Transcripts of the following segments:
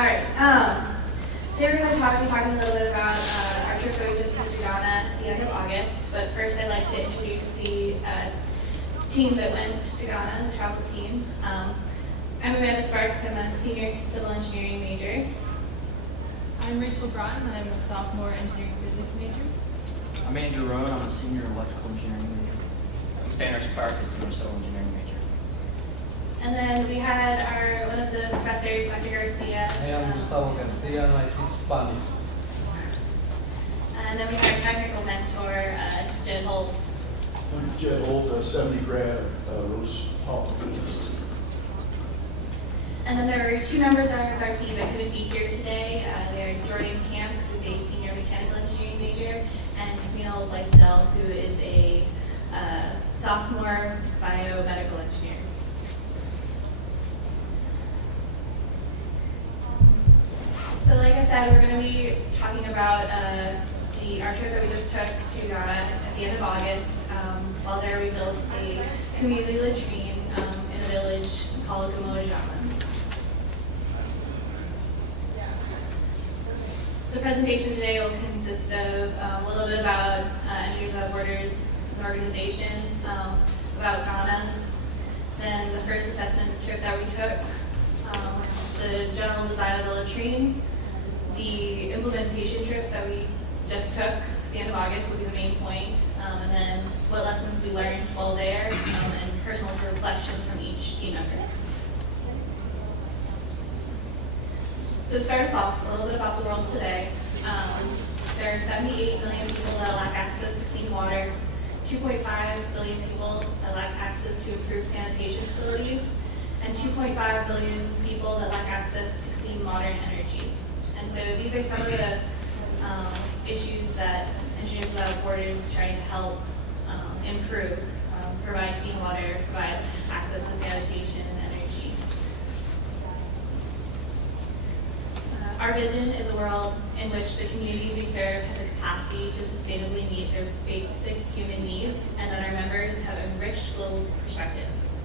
All right. Today we're going to be talking a little bit about our trip that we just took to Ghana at the end of August. But first, I'd like to introduce the team that went to Ghana, the travel team. I'm Amanda Sparks. I'm a senior civil engineering major. I'm Rachel Broughton. I'm a sophomore engineering physics major. I'm Andrew Rowan. I'm a senior electrical engineering major. I'm Sanders Park, a senior civil engineering major. And then we had one of the professors, Dr. Garcia. Hey, I'm Gustavo Garcia, and I teach Spanish. And then we had our technical mentor, Jed Holt. I'm Jed Holt, a 70 grad at Rose-Hulman. And then there were two members of our team that couldn't be here today. They're Jordan Camp, who's a senior mechanical engineering major, and Camille Lysdell, who is a sophomore biomedical engineer. So like I said, we're going to be talking about our trip that we just took to Ghana at the end of August. While there, we built a community latrine in a village called Rose-Hulman. The presentation today will consist of a little bit about Engineers Without Borders as an organization, about Ghana, then the first assessment trip that we took, the general design of the latrine, the implementation trip that we just took at the end of August will be the main point, and then what lessons we learned while there, and personal reflection from each team member. So to start us off, a little bit about the world today. There are 78 million people that lack access to clean water, 2.5 billion people that lack access to improved sanitation facilities, and 2.5 billion people that lack access to clean modern energy. And so these are some of the issues that Engineers Without Borders is trying to help improve, provide clean water, provide access to sanitation and energy. Our vision is a world in which the communities we serve have the capacity to sustainably meet their basic human needs, and that our members have enriched global perspectives.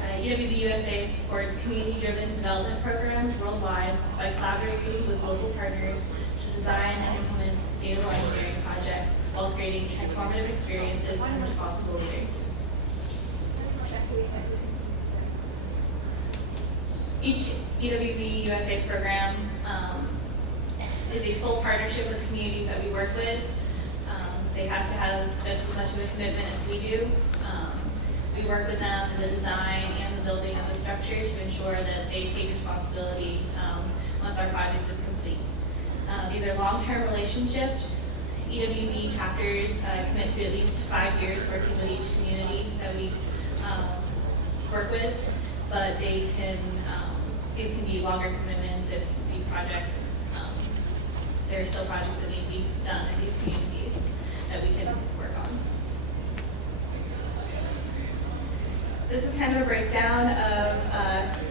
EWB USA supports community-driven development programs worldwide by collaborating with local partners to design and implement sustainable engineering projects while creating transformative experiences and responsible leaders. Each EWB USA program is a full partnership with communities that we work with. They have to have just as much of a commitment as we do. We work with them in the design and the building of the structure to ensure that they take responsibility once our project is complete. These are long-term relationships. EWB chapters commit to at least 5 years working with each community that we work with, but these can be longer commitments if the projects, there are still projects that need to be done in these communities that we can work on. This is kind of a breakdown of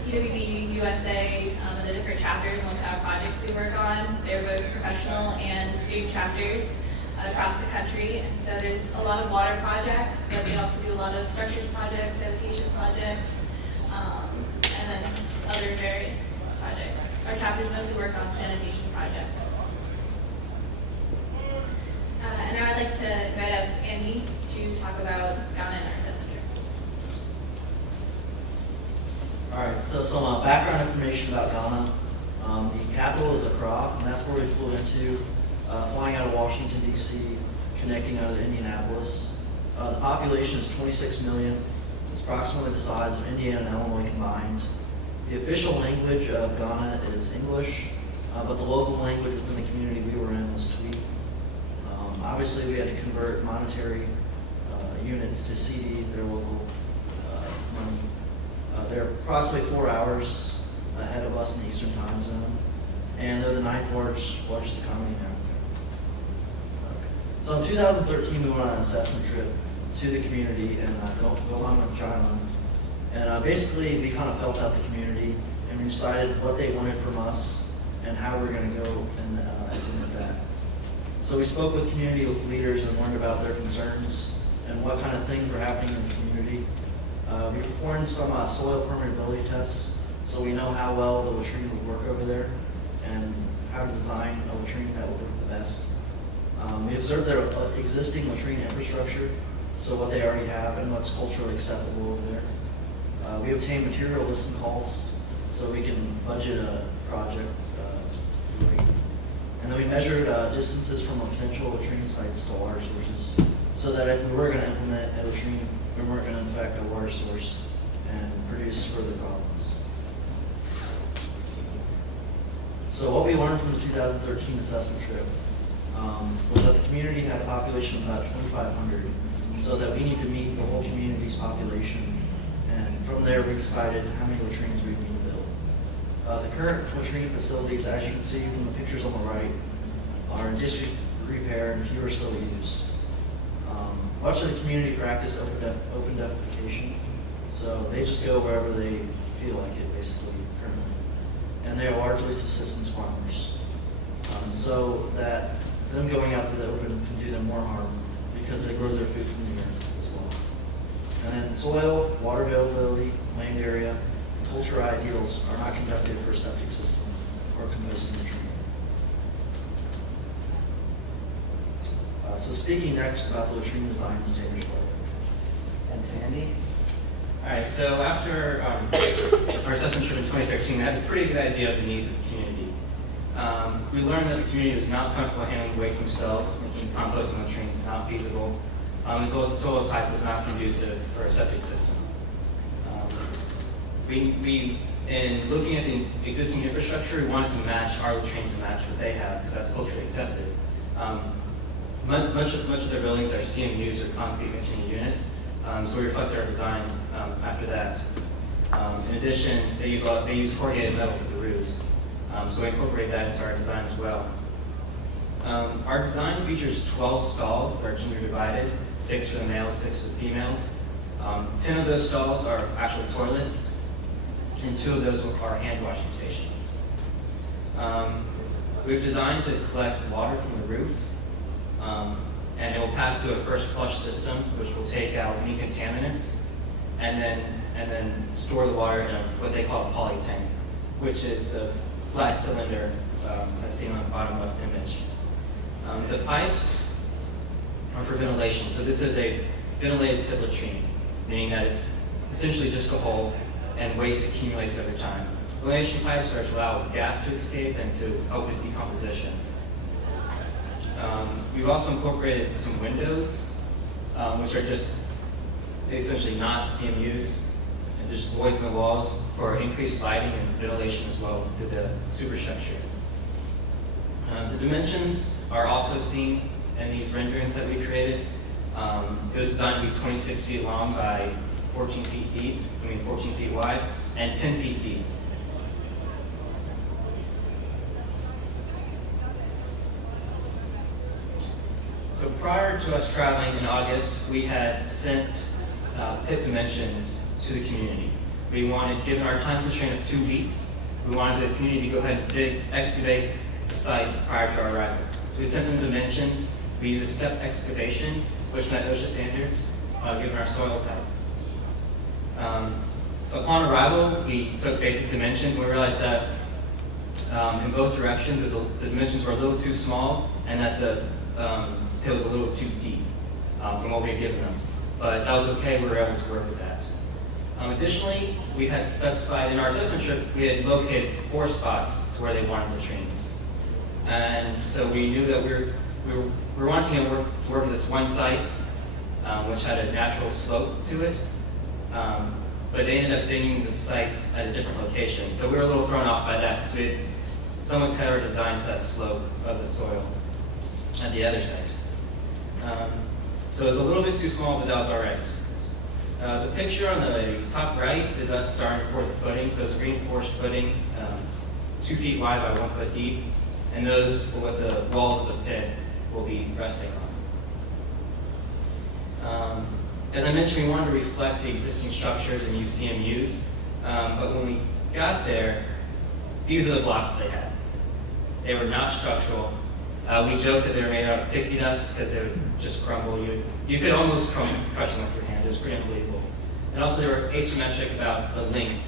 EWB USA and the different chapters and what kind of projects we work on. They're both professional and student chapters across the country. And so there's a lot of water projects, but we also do a lot of structures projects, sanitation projects, and then other various projects. Our chapters mostly work on sanitation projects. And now I'd like to invite up Andy to talk about Ghana and our assessment trip. All right, so some background information about Ghana. The capital is Accra, and that's where we flew into, flying out of Washington, D.C., connecting out of Indianapolis. The population is 26 million. It's approximately the size of Indiana and Illinois combined. The official language of Ghana is English, but the local language within the community we were in was Twi. Obviously, we had to convert monetary units to CD, their local money. They're approximately 4 hours ahead of us in the Eastern Time Zone, and they're the 9th largest economy in Africa. Okay. So in 2013, we went on an assessment trip to the community in Rose-Hulman Chapter, and basically we kind of felt out the community, and we decided what they wanted from us and how we were going to go and implement that. So we spoke with community leaders and learned about their concerns and what kind of things were happening in the community. We performed some soil permeability tests, so we know how well the latrine would work over there. and how to design a latrine that will work the best. We observed their existing latrine infrastructure, so what they already have and what's culturally acceptable over there. We obtained material lists and calls so we can budget a project. And then we measured distances from potential latrine sites to water sources, so that if we were going to implement a latrine, we weren't going to affect a water source and produce further problems. So what we learned from the 2013 assessment trip was that the community had a population of about 2,500, so that we need to meet the whole community's population. And from there, we decided how many latrines we need to build. The current latrine facilities, as you can see from the pictures on the right, are in disrepair repair and few are still used. Much of the community practice open defecation, so they just go wherever they feel like it, basically, currently. And they are largely subsistence farmers. So that them going out to the open can do them more harm because they grow their food from the earth as well. And then soil, water availability, land area, and culture ideals are not conducted for a septic system or composting the tree. So speaking next about the latrine design in Sanders Park. Thanks, Andy. All right, so after our assessment trip in 2013, we had a pretty good idea of the needs of the community. We learned that the community was not comfortable handling waste themselves, making composting latrines not feasible, as well as the soil type was not conducive for a septic system. In looking at the existing infrastructure, we wanted to match our latrine to match what they have, because that's culturally accepted. Much of their buildings are CMUs or concrete masonry units, so we reflected our design after that. In addition, they use corrugated metal for the roofs, so we incorporate that into our design as well. Our design features 12 stalls that are gender divided, 6 for the males, 6 for the females. 10 of those stalls are actual toilets, and 2 of those are hand washing stations. We've designed to collect water from the roof, and it will pass through a first flush system, which will take out any contaminants, and then store the water in what they call a poly tank, which is the flat cylinder as seen on the bottom left image. The pipes are for ventilation, so this is a ventilated pit latrine, meaning that it's essentially just a hole and waste accumulates over time. Ventilation pipes are to allow gas to escape and to help with decomposition. We've also incorporated some windows, which are just essentially not CMUs, and just voids in the walls for increased lighting and ventilation as well through the superstructure. The dimensions are also seen in these renderings that we created. It was designed to be 26 feet long by 14 feet wide, and 10 feet deep. So prior to us traveling in August, we had sent pit dimensions to the community. We wanted, given our time constraint of 2 weeks, we wanted the community to go ahead and excavate the site prior to our arrival. So we sent them dimensions. We used a step excavation, which met OSHA standards, given our soil type. Upon arrival, we took basic dimensions, and we realized that in both directions, the dimensions were a little too small, and that the pit was a little too deep from what we had given them. But that was okay, we were able to work with that. Additionally, we had specified in our assessment trip, we had located 4 spots to where they wanted latrines. And so we knew that we were wanting to work with this one site, which had a natural slope to it. But they ended up digging the site at a different location. So we were a little thrown off by that because we had somewhat tailored design to that slope of the soil at the other site. So it was a little bit too small, but that was all right. The picture on the top right is us starting to pour the footing. So it's a reinforced footing, 2 feet wide by 1 foot deep. And those are what the walls of the pit will be resting on. As I mentioned, we wanted to reflect the existing structures and use CMUs. But when we got there, these are the blocks that they had. They were not structural. We joked that they were made out of pixie dust because they would just crumble. You could almost crush them with your hands. It was pretty unbelievable. And also they were asymmetric about the length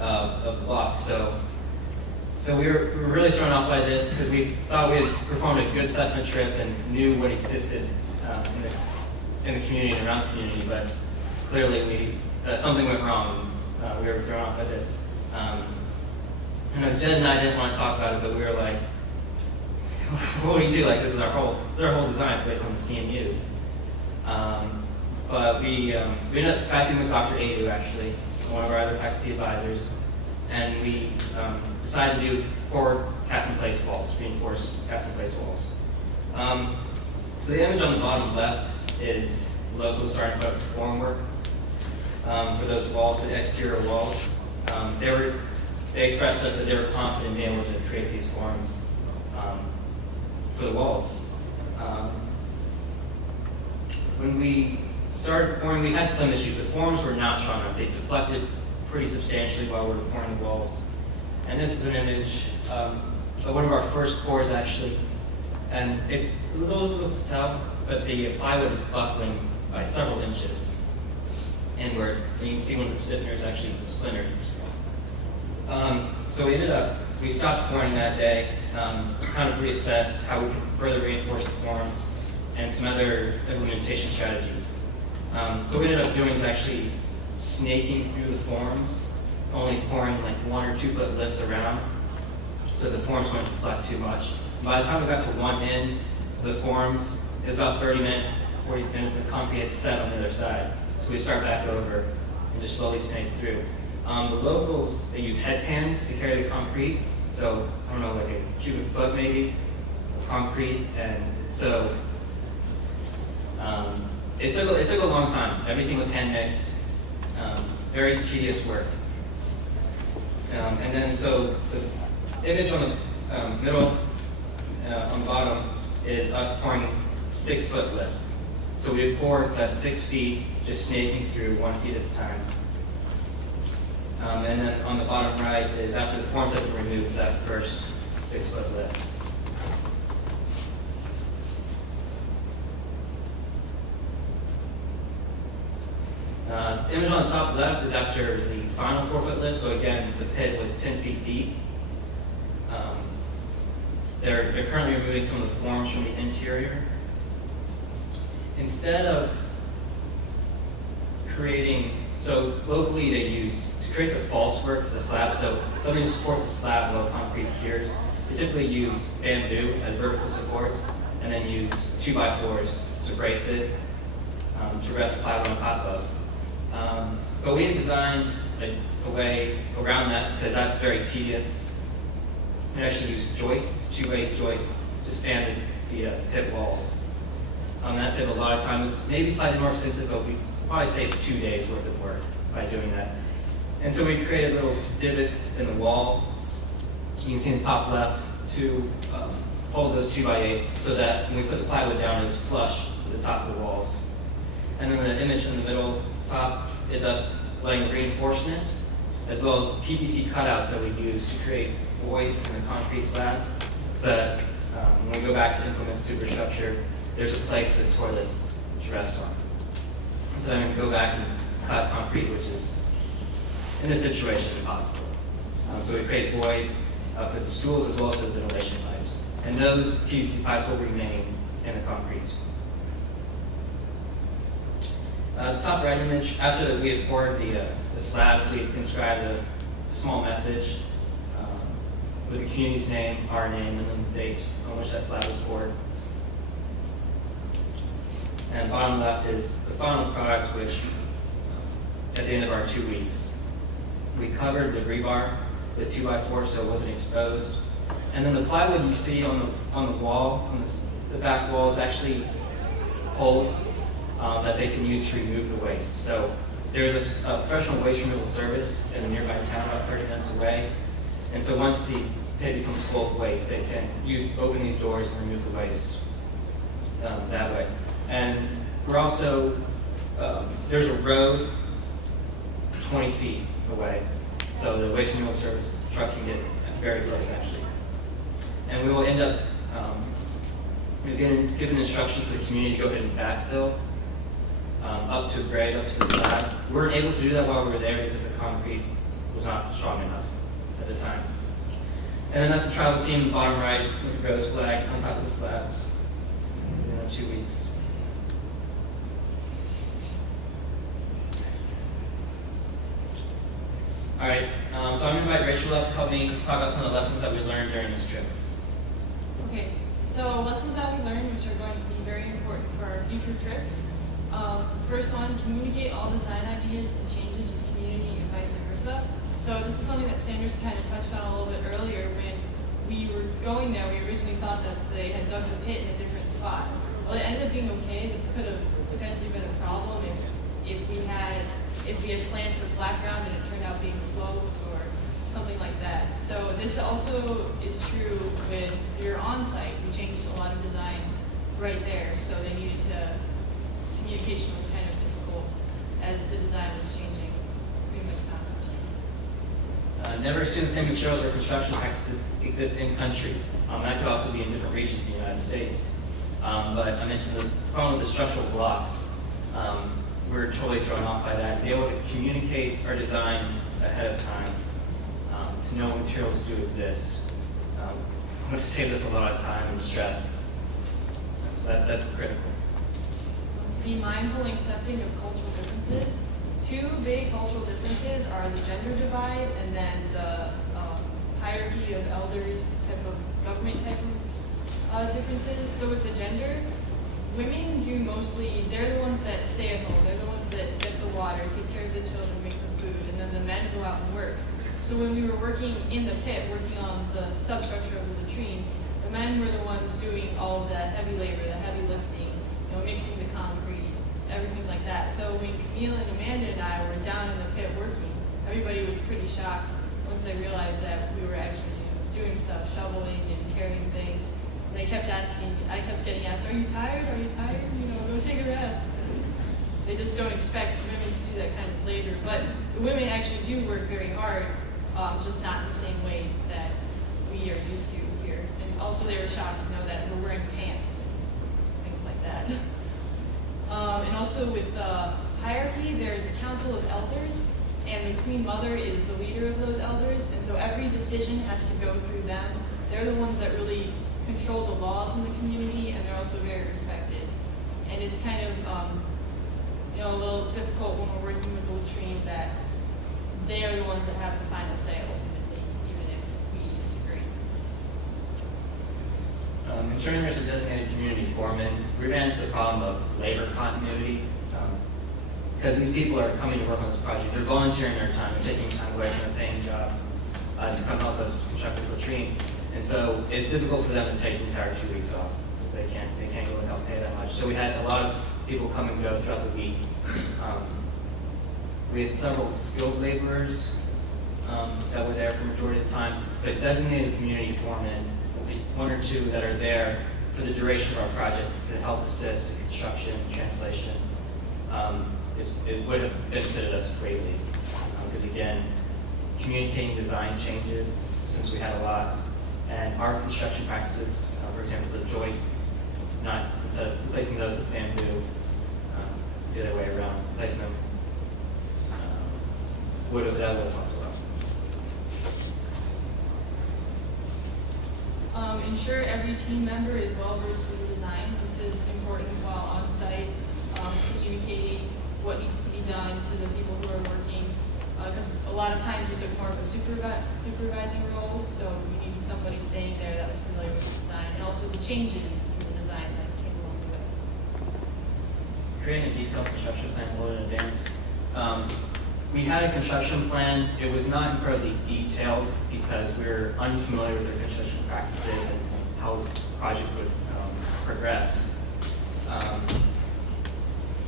of the block. So So we were really thrown off by this because we thought we had performed a good assessment trip and knew what existed in the community and around the community, but clearly something went wrong. We were thrown off by this. I know Jed and I didn't want to talk about it, but we were like, what do you do? Like, this is our whole design is based on the CMUs. But we ended up Skyping with Dr. Adu, actually, one of our other faculty advisors, and we decided to do 4 cast-in-place walls, reinforced cast-in-place walls. So the image on the bottom left is local starting to put up formwork for those walls, the exterior walls. They expressed to us that they were confident in being able to create these forms for the walls. When we started pouring, we had some issues. The forms were not strong enough. They deflected pretty substantially while we were pouring the walls. And this is an image of one of our first pours, actually. And it's a little difficult to tell, but the plywood is buckling by several inches inward. And you can see one of the stiffeners actually splintered. So we stopped pouring that day, kind of reassessed how we could further reinforce the forms and some other implementation strategies. So what we ended up doing is actually snaking through the forms, only pouring like 1 or 2 foot lifts around, so the forms wouldn't deflect too much. By the time we got to one end of the forms, it was about 30 minutes, 40 minutes, and the concrete had set on the other side. So we start back over and just slowly snake through. The locals, they use headpans to carry the concrete. So, I don't know, like a cubic foot maybe of concrete. And so, it took a long time. Everything was hand mixed. Very tedious work. And then, so the image on the middle, on the bottom, is us pouring 6 foot lift. So we pour to 6 feet, just snaking through 1 feet at a time. And then on the bottom right is after the forms have been removed, that first 6 foot lift. Image on the top left is after the final 4 foot lift. So again, the pit was 10 feet deep. They're currently removing some of the forms from the interior. Instead of creating, so locally they use, to create the false work for the slab, so something to support the slab while concrete cures, they typically use bamboo as vertical supports and then use 2x4s to brace it, to rest plywood on top of. But we designed a way around that because that's very tedious. We actually used joists, 2-way joists, to span the pit walls. That saved a lot of time. It was maybe slightly more expensive, but we probably saved 2 days worth of work by doing that. And so we created little divots in the wall. You can see in the top left to hold those 2x8s so that when we put the plywood down, it's flush with the top of the walls. And then the image in the middle top is us laying reinforcement, as well as PVC cutouts that we use to create voids in the concrete slab, so that when we go back to implement superstructure, there's a place for the toilets to rest on. So then we go back and cut concrete, which is, in this situation, impossible. So we create voids for the stools as well as the ventilation pipes. And those PVC pipes will remain in the concrete. The top right image, after we had poured the slab, we had inscribed a small message with the community's name, our name, and then the date on which that slab was poured. And bottom left is the final product, which at the end of our 2 weeks, we covered the rebar with 2x4 so it wasn't exposed. And then the plywood you see on the wall, on the back wall, is actually holes that they can use to remove the waste. So there's a professional waste removal service in a nearby town about 30 minutes away. And so once the pit becomes full of waste, they can open these doors and remove the waste that way. And we're also, there's a road 20 feet away. So the waste removal service truck can get very close actually. And we will end up given instructions for the community to go ahead and backfill up to grade, up to the slab. We weren't able to do that while we were there because the concrete was not strong enough at the time. And then that's the travel team, bottom right, with the rose flag on top of the slabs. 2 weeks. All right, so I'm going to invite Rachel up to help me talk about some of the lessons that we learned during this trip. Okay, so lessons that we learned, which are going to be very important for our future trips. First one, communicate all design ideas and changes with community and vice versa. So this is something that Sanders kind of touched on a little bit earlier. When we were going there, we originally thought that they had dug the pit in a different spot. Well, it ended up being okay. This could have potentially been a problem if we had planned for flat ground and it turned out being sloped or something like that. So this also is true with your on-site. We changed a lot of design right there, so they needed to, communication was kind of difficult as the design was changing pretty much constantly. Never assume the same materials or construction practices exist in country. That could also be in different regions of the United States. But I mentioned the problem with the structural blocks. We're totally thrown off by that. Be able to communicate our design ahead of time, to know materials do exist. I'm going to save us a lot of time and stress. So that's critical. Be mindful and accepting of cultural differences. Two big cultural differences are the gender divide and then the hierarchy of elders type of government type of differences. So with the gender, women do mostly, they're the ones that stay at home. They're the ones that get the water, take care of the children, make the food, and then the men go out and work. So when we were working in the pit, working on the substructure of the latrine, the men were the ones doing all of that heavy labor, the heavy lifting, mixing the concrete, everything like that. So when Camille and Amanda and I were down in the pit working, everybody was pretty shocked once they realized that we were actually doing stuff, shoveling and carrying things. And they kept asking, I kept getting asked, are you tired? Are you tired? Go take a rest. They just don't expect women to do that kind of labor. But the women actually do work very hard, just not in the same way that we are used to here. And also they were shocked to know that we're wearing pants and things like that. And also with the hierarchy, there's a council of elders, and the Queen Mother is the leader of those elders, and so every decision has to go through them. They're the ones that really control the laws in the community, and they're also very respected. And it's kind of, a little difficult when we're working with the latrine that they are the ones that have the final say ultimately, even if we disagree. Ensuring there's a designated community foreman, we ran into the problem of labor continuity. Because these people are coming to work on this project, they're volunteering their time, they're taking time away from a paying job to come help us construct this latrine. And so it's difficult for them to take the entire 2 weeks off because they can't go and help pay that much. So we had a lot of people come and go throughout the week. We had several skilled laborers that were there for the majority of the time, but designated community foremen, one or two that are there for the duration of our project to help assist in construction, translation. It would have benefited us greatly because again, communicating design changes since we had a lot, and our construction practices, for example, the joists, not instead of replacing those with bamboo, the other way around, replacing them would have talked about. Ensure every team member is well versed with design. This is important while on site, communicating what needs to be done to the people who are working. Because a lot of times we took more of a supervising role, so we needed somebody staying there that was familiar with the design, and also the changes in the design that came along with it. Creating a detailed construction plan well in advance. We had a construction plan. It was not incredibly detailed because we were unfamiliar with their construction practices and how this project would progress.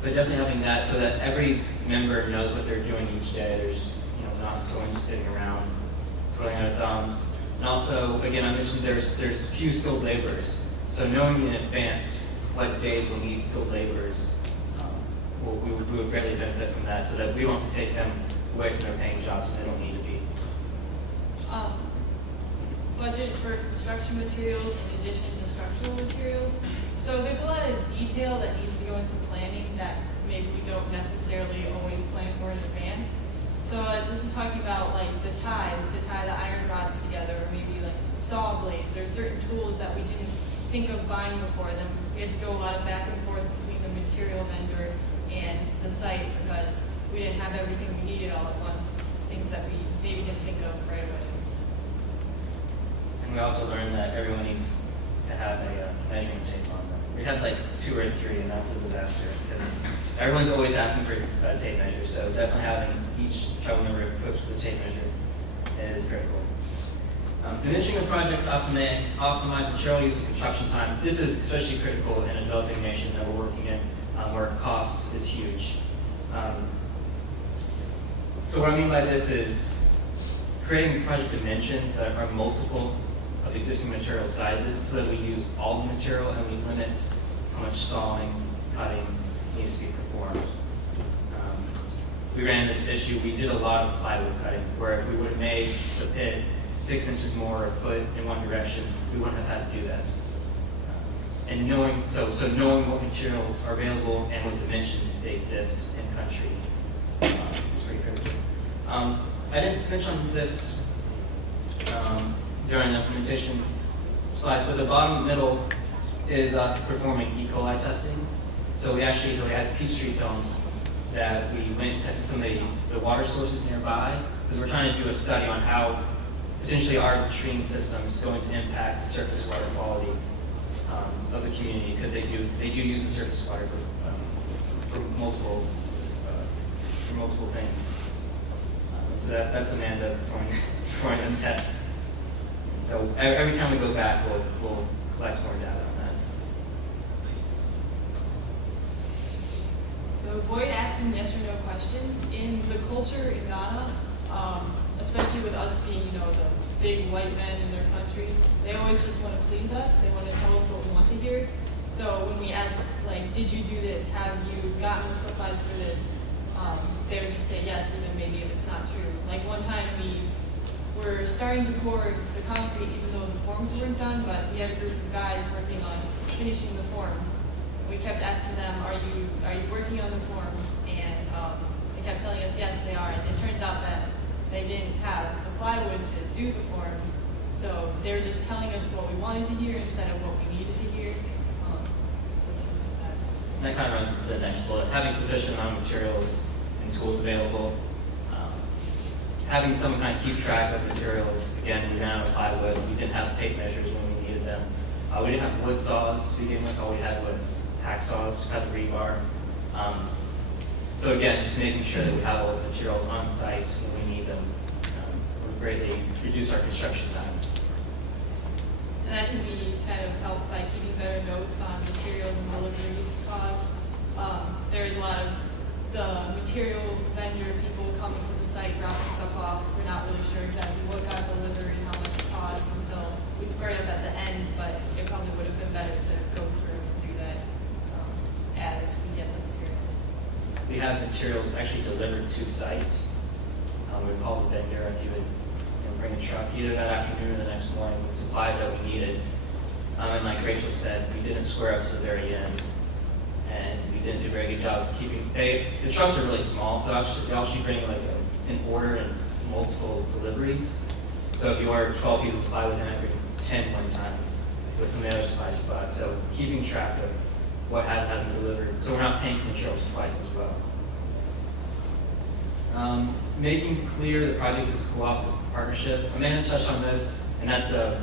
But definitely having that so that every member knows what they're doing each day. There's not going just sitting around twiddling their thumbs. And also, again, I mentioned there's few skilled laborers. So knowing in advance what days we'll need skilled laborers, we would greatly benefit from that so that we don't have to take them away from their paying jobs when they don't need to be. Budget for construction materials in addition to structural materials. So there's a lot of detail that needs to go into planning that maybe we don't necessarily always plan for in advance. So this is talking about like the ties to tie the iron rods together, or maybe like tools that we didn't think of buying before. Then we had to go a lot of back and forth between the material vendor and the site because we didn't have everything we needed all at once, things that we maybe didn't think of right away. And we also learned that everyone needs to have a measuring tape on them. We had like 2 or 3, and that's a disaster because everyone's always asking for tape measures. So definitely having each tribal member equipped with a tape measure is critical. Diminishing the project to optimize material use and construction time. This is especially critical in a developing nation that we're working in, where cost is huge. So what I mean by this is creating project dimensions that are multiple of existing material sizes so that we use all the material and we limit how much sawing, cutting needs to be performed. We ran into this issue. We did a lot of plywood cutting where if we would have made the pit 6 inches more or a foot in one direction, we wouldn't have had to do that. And knowing what materials are available and what dimensions they exist in country is pretty critical. I didn't mention this during the implementation slides, but the bottom middle is us performing E. coli testing. So we had Peachtree films that we went and tested some of the water sources nearby because we're trying to do a study on how potentially our latrine system is going to impact the surface water quality of the community because they do use the surface water for multiple things. So that's Amanda performing those tests. So every time we go back, we'll collect more data on that. So avoid asking yes or no questions. In the culture in Ghana, especially with us being, the big white men in their country, they always just want to please us. They want to tell us what we want to hear. So when we ask, did you do this? Have you gotten the supplies for this? They would just say yes, even maybe if it's not true. Like one time we were starting to pour the concrete even though the forms weren't done, but we had a group of guys working on finishing the forms. We kept asking them, are you working on the forms? And they kept telling us, yes, they are. And it turns out that they didn't have the plywood to do the forms. So they were just telling us what we wanted to hear instead of what we needed to hear. So things like that. And that kind of runs into the next bullet. Having sufficient amount of materials and tools available. Having someone kind of keep track of materials. Again, we ran out of plywood. We didn't have tape measures when we needed them. We didn't have wood saws to begin with. All we had was hacksaws to cut the rebar. So again, just making sure that we have all those materials on site when we need them will greatly reduce our construction time. And that can be kind of helped by keeping better notes on materials and delivery costs. There's a lot of the material vendor people coming to the site, dropping stuff off. We're not really sure exactly what got delivered and how much it cost until we squared up at the end, but it probably would have been better to go through and do that as we get the materials. We had materials actually delivered to site. We called the vendor and he would bring a truck either that afternoon or the next morning with supplies that we needed. And like Rachel said, we didn't square up to the very end. And we didn't do a very good job of keeping, the trucks are really small, so they actually bring an order and multiple deliveries. So if you order 12 pieces of plywood, then I bring 10 one time with some of the other supply spots. So keeping track of what hasn't been delivered, so we're not paying for materials twice as well. Making clear the project is a cooperative partnership. Amanda touched on this, and that's a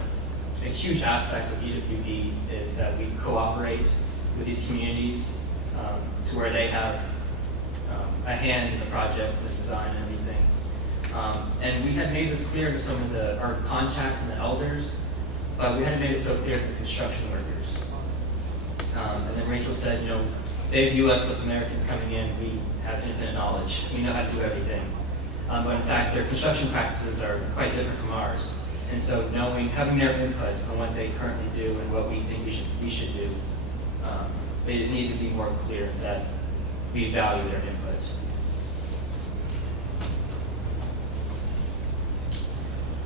huge aspect of EWB is that we cooperate with these communities to where they have a hand in the project, the design, and everything. And we had made this clear to some of our contacts and the elders, but we hadn't made it so clear to the construction workers. And then Rachel said, they view us as Americans coming in, we have infinite knowledge, we know how to do everything. But in fact, their construction practices are quite different from ours. And so having their input on what they currently do and what we think we should do, they need to be more clear that we value their input.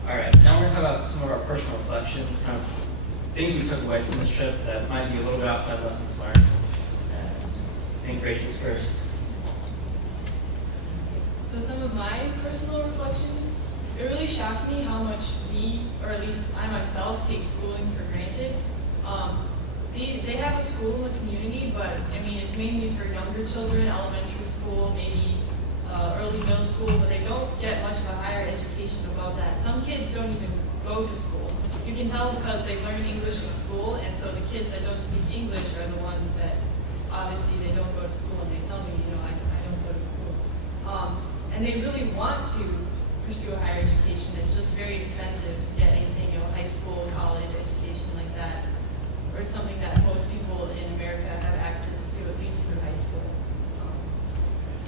All right, now we're going to talk about some of our personal reflections, kind of things we took away from this trip that might be a little bit outside lessons learned. And I think Rachel's first. So some of my personal reflections, it really shocked me how much we, or at least I myself, take schooling for granted. They have a school in the community, but I mean, it's mainly for younger children, elementary school, maybe early middle school, but they don't get much of a higher education above that. Some kids don't even go to school. You can tell because they learn English in school, and so the kids that don't speak English are the ones that obviously they don't go to school, and they tell me, I don't go to school. And they really want to pursue a higher education. It's just very expensive to get anything, high school, college education like that. Or it's something that most people in America have access to, at least through high school.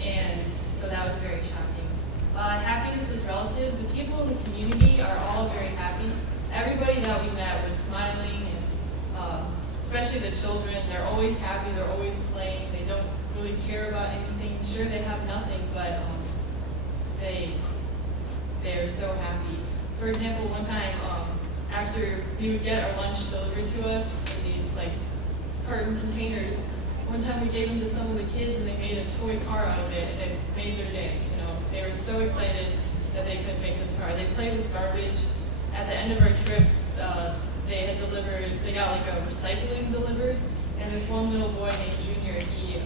And so that was very shocking. Happiness is relative. The people in the community are all very happy. Everybody that we met was smiling, and especially the children. They're always happy. They're always playing. They don't really care about anything. Sure, they have nothing, but they're so happy. For example, one time, after we would get our lunch delivered to us in these carton containers, one time we gave them to some of the kids and they made a toy car out of it, and it made their day. They were so excited that they could make this car. They played with garbage. At the end of our trip, they got a recycling delivered, and this one little boy named Junior, he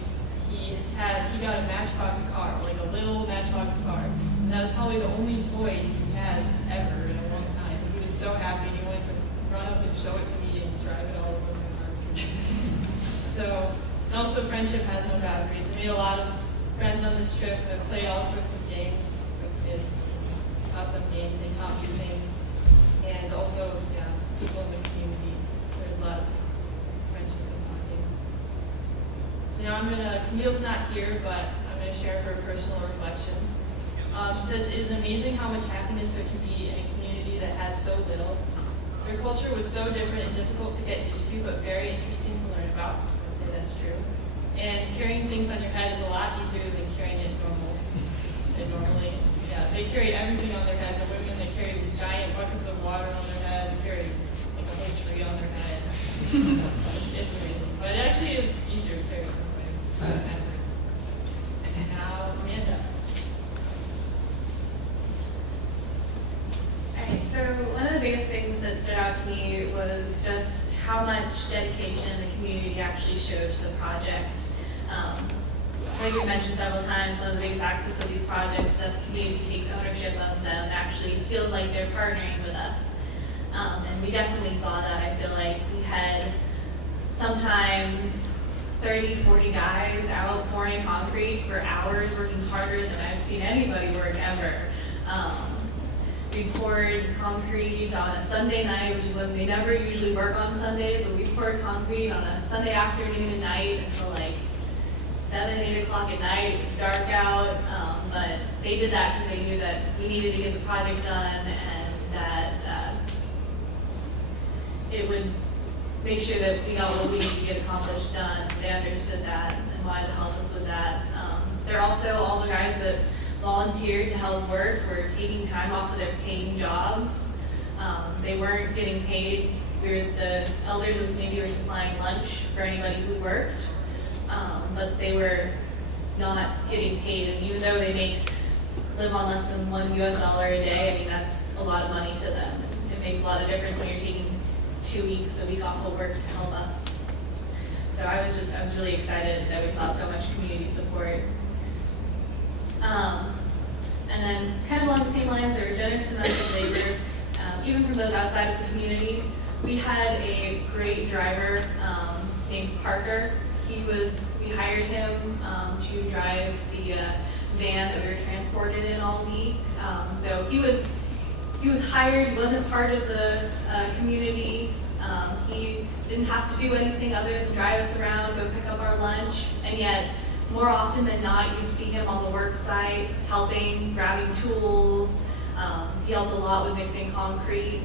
got a Matchbox car, a little Matchbox car. And that was probably the only toy he's had ever in a long time. He was so happy, and he wanted to run up and show it to me and drive it all over my heart. So, and also friendship has no boundaries. I made a lot of friends on this trip that played all sorts of games with kids. Taught them games, they taught me things. And also, people in the community. There's a lot of friendship and bonding. So Camille's not here, but I'm going to share her personal reflections. She says, it is amazing how much happiness there can be in a community that has so little. Their culture was so different and difficult to get used to, but very interesting to learn about. I'd say that's true. And carrying things on your head is a lot easier than carrying it normally. Yeah, they carry everything on their head. The women, they carry these giant buckets of water on their head. They carry a whole tree on their head. It's amazing. But it actually is easier to carry something. Now, Amanda. Alright, so one of the biggest things that stood out to me was just how much dedication the community actually showed to the project. Like we mentioned several times, one of the biggest aspects of these projects is that the community takes ownership of them, actually feels like they're partnering with us. And we definitely saw that. I feel like we had sometimes 30, 40 guys out pouring concrete for hours, working harder than I've seen anybody work ever. We poured concrete on a Sunday night, which is when they never usually work on Sundays, but we poured concrete on a Sunday afternoon and night until 7, 8 o'clock at night. It was dark out, but they did that because they knew that we needed to get the project done, and that it would make sure that we got what we needed to get accomplished done. They understood that and wanted to help us with that. They're also all the guys that volunteered to help work were taking time off of their paying jobs. They weren't getting paid. The elders of the community were supplying lunch for anybody who worked. But they were not getting paid, and even though they live on less than $1 US a day, I mean, that's a lot of money to them. It makes a lot of difference when you're taking 2 weeks a week off of work to help us. So I was really excited that we saw so much community support. And then kind of along the same lines, there were generous amounts of labor, even from those outside of the community. We had a great driver named Parker. We hired him to drive the van that we were transported in all week. So he was hired. He wasn't part of the community. He didn't have to do anything other than drive us around, go pick up our lunch, and yet more often than not, you'd see him on the work site, helping, grabbing tools. He helped a lot with mixing concrete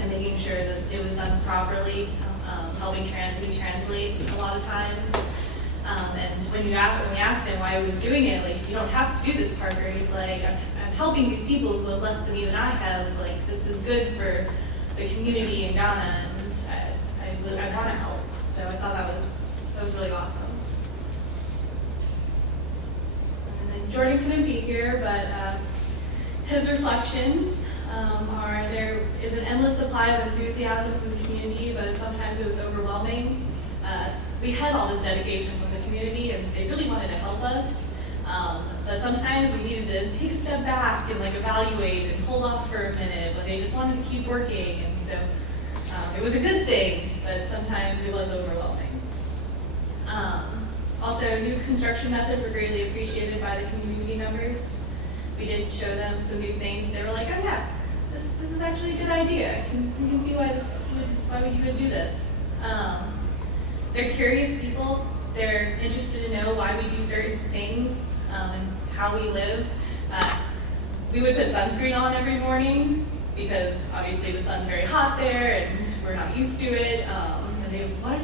and making sure that it was done properly. Helping translate a lot of times. And when we asked him why he was doing it, you don't have to do this, Parker. He's like, I'm helping these people who have less than even I have. This is good for the community in Ghana, and I want to help. So I thought that was really awesome. And then Jordan couldn't be here, but His reflections are there is an endless supply of enthusiasm from the community, but sometimes it was overwhelming. We had all this dedication from the community, and they really wanted to help us. But sometimes we needed to take a step back and like evaluate and hold off for a minute, but they just wanted to keep working. And so it was a good thing, but sometimes it was overwhelming. Also, new construction methods were greatly appreciated by the community members. We did show them some new things. They were like, oh yeah, this is actually a good idea. We can see why you would do this. They're curious people. They're interested to know why we do certain things and how we live. We would put sunscreen on every morning because obviously the sun's very hot there and we're not used to it. And they, what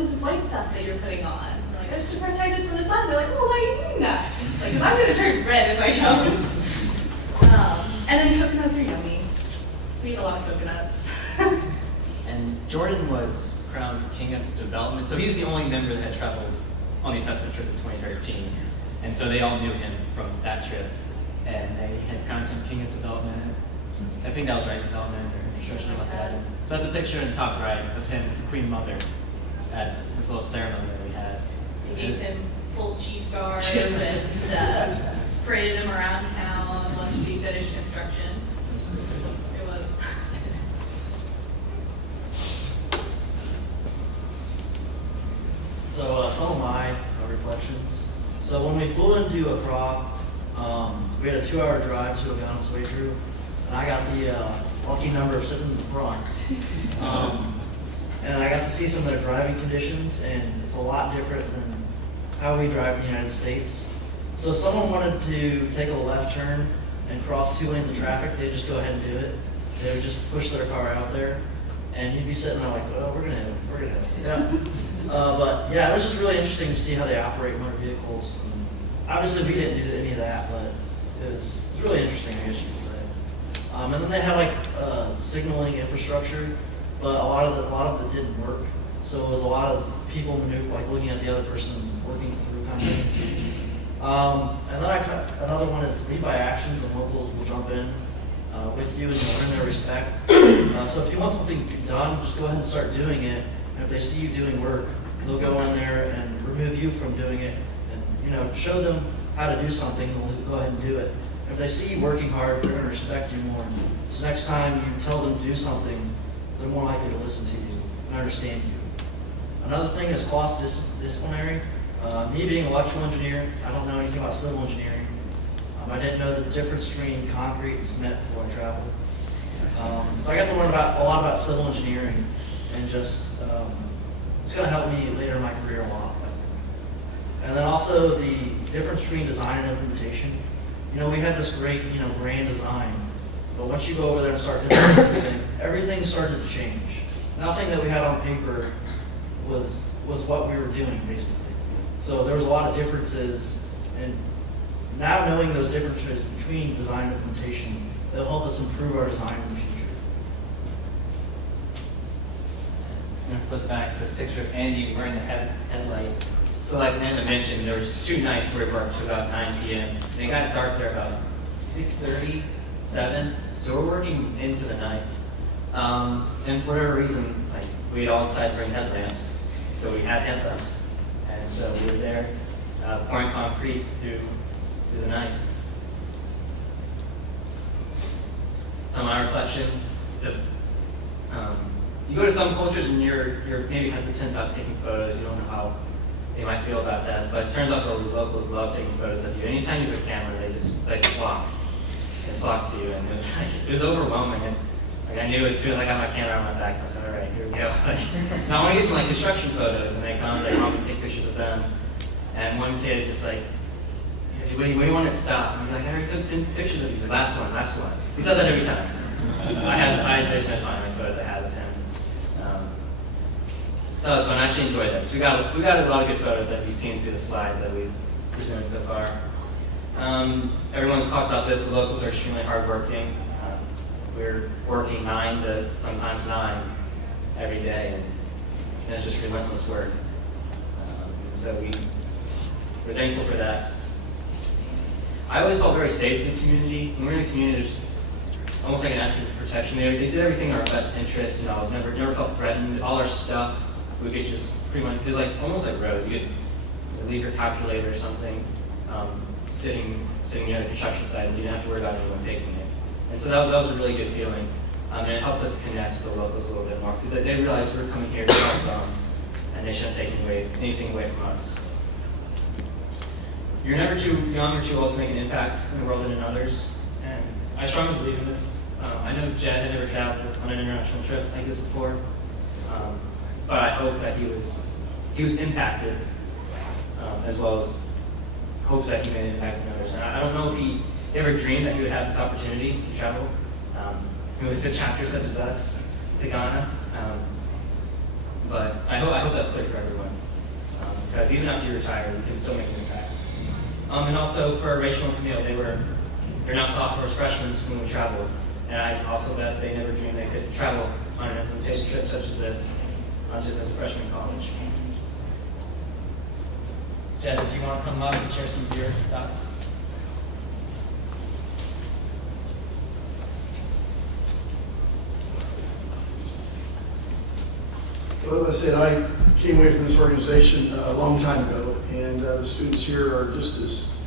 is this white stuff that you're putting on? We're like, it's to protect us from the sun. They're like, oh, why are you doing that? Like, 'cause I'm gonna turn red if I don't. And then coconuts are yummy. We eat a lot of coconuts. And Jordan was crowned King of Development, so he's the only member that had traveled on the assessment trip in 2013. And so they all knew him from that trip, and they had crowned him King of Development. I think that was right, development or infrastructure like that. So that's a picture in the top right of him, the Queen Mother, at this little ceremony that we had. They gave him full chief guard and paraded him around town once he finished construction. It was. So some of my reflections. So when we flew into Accra, we had a 2-hour drive to Ghana's way through, and I got the lucky number of sitting in the front. And I got to see some of their driving conditions, and it's a lot different than how we drive in the United States. So if someone wanted to take a left turn and cross 2 lanes of traffic, they'd just go ahead and do it. They would just push their car out there, and you'd be sitting there like, oh, we're gonna hit them, we're gonna hit them. Yeah. But yeah, it was just really interesting to see how they operate motor vehicles. And obviously, we didn't do any of that, but it was really interesting, I guess you could say. And then they had like signaling infrastructure, but a lot of it didn't work. So it was a lot of people like looking at the other person working through kind of thing. And then another one is lead by actions, and locals will jump in with you and you'll earn their respect. So if you want something done, just go ahead and start doing it. And if they see you doing work, they'll go in there and remove you from doing it, and show them how to do something. They'll go ahead and do it. If they see you working hard, they're going to respect you more. So next time you tell them to do something, they're more likely to listen to you and understand you. Another thing is cross-disciplinary. Me being an electrical engineer, I don't know anything about civil engineering. I didn't know the difference between concrete and cement before I traveled. So I got to learn a lot about civil engineering, and just it's going to help me later in my career a lot. And then also the difference between design and implementation. We had this great, grand design, but once you go over there and start doing everything started to change. Nothing that we had on paper was what we were doing, basically. So there was a lot of differences, and now knowing those differences between design and implementation, it'll help us improve our design in the future. I'm going to flip back to this picture of Andy wearing the headlight. So like Amanda mentioned, there was 2 nights where we worked to about 9 p.m. And it got dark there about 6:30, 7. So we're working into the night. And for whatever reason, we had all decided to bring headlamps. So we had headlamps. And so we were there pouring concrete through the night. Some of my reflections, you go to some cultures and you're maybe hesitant about taking photos. You don't know how they might feel about that, but it turns out the locals love taking photos of you. Anytime you have a camera, they just flock. They flock to you, and it was overwhelming. And I knew as soon as I got my camera on my back, I was like, all right, here we go. Now I want to get some construction photos, and they want me to take pictures of them. And one kid just when do you want to stop? And I'm like, I already took 10 pictures of you. He's like, last one. He said that every time. There's no time in photos I had of him. So that was fun. I actually enjoyed that. So we got a lot of good photos that you've seen through the slides that we've presented so far. Everyone's talked about this, but locals are extremely hardworking. We're working 9 to sometimes 9 every day, and it's just relentless work. So we're thankful for that. I always felt very safe in the community. When we're in the community, there's almost like an sense of protection. They did everything in our best interest. I was never felt threatened. All our stuff, we could just pretty much, it was like almost like Rose. You could leave your calculator or something sitting near the construction site, and you didn't have to worry about anyone taking it. And so that was a really good feeling. And it helped us connect with the locals a little bit more, because they realized we were coming here to help them, and they shouldn't take anything away from us. You're never too young or too old to make an impact in the world and in others, and I strongly believe in this. I know Jed had never traveled on an international trip like this before, but I hope that he was impacted, as well as hopes that he made an impact in others. And I don't know if he ever dreamed that he would have this opportunity to travel with a chapter such as us to Ghana. But I hope that's clear for everyone, because even after you retire, you can still make an impact. And also for Rachel and Camille, they're now sophomores, freshmen when we traveled, and I also bet they never dreamed they could travel on an implementation trip such as this, just as a freshman in college. Jed, if you want to come up and share some of your thoughts. Well, as I said, I came away from this organization a long time ago, and the students here are just as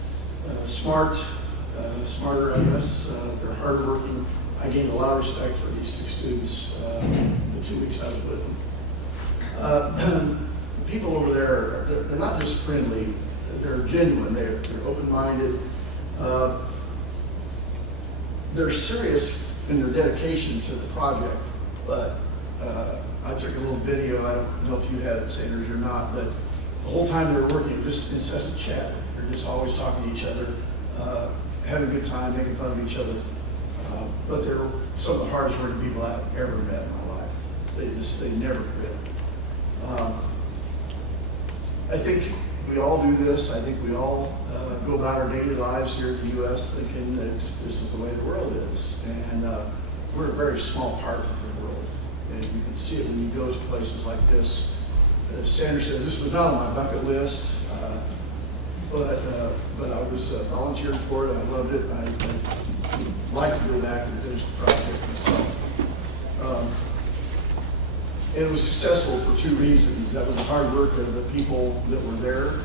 smarter, I guess. They're hardworking. I gained a lot of respect for these 6 students the 2 weeks I was with them. The people over there, they're not just friendly, they're genuine, they're open-minded. They're serious in their dedication to the project, but I took a little video. I don't know if you had it, Sanders, or not, but the whole time they were working, just incessant chat. They're just always talking to each other, having a good time, making fun of each other. But they're some of the hardest working people I've ever met in my life. They never quit. I think we all do this. I think we all go about our daily lives here in the U.S. thinking that this is the way the world is. And we're a very small part of the world. And you can see it when you go to places like this. As Sanders said, this was not on my bucket list, but I was volunteering for it. I loved it. I'd like to go back and finish the project myself. And it was successful for 2 reasons. That was the hard work of the people that were there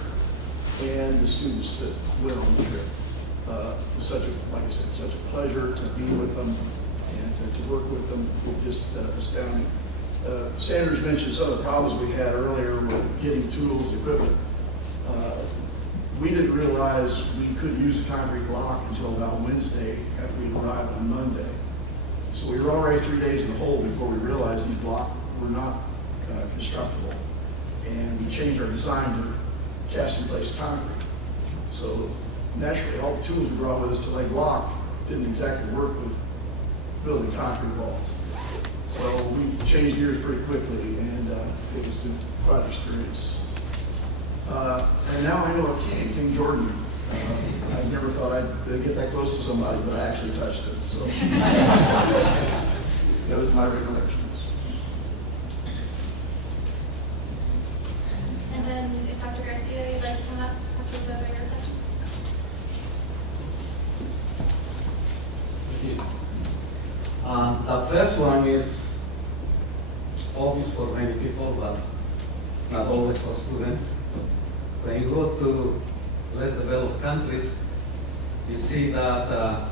and the students that went on the trip. It was like I said, such a pleasure to be with them and to work with them. It was just astounding. Sanders mentioned some of the problems we had earlier with getting tools, equipment. We didn't realize we could use a concrete block until about Wednesday after we arrived on Monday. So we were already 3 days in the hole before we realized these blocks were not constructible. And we changed our design to cast in place concrete. So naturally, all the tools we brought with us to lay block didn't exactly work with building concrete walls. So we changed gears pretty quickly, and it was quite an experience. And now I know a King Jordan. I never thought I'd get that close to somebody, but I actually touched him. So that was my recollections. And then if Dr. Garcia, you'd like to come up, talk to the bigger questions. Thank you. The first one is obvious for many people, but not always for students. When you go to less developed countries, you see that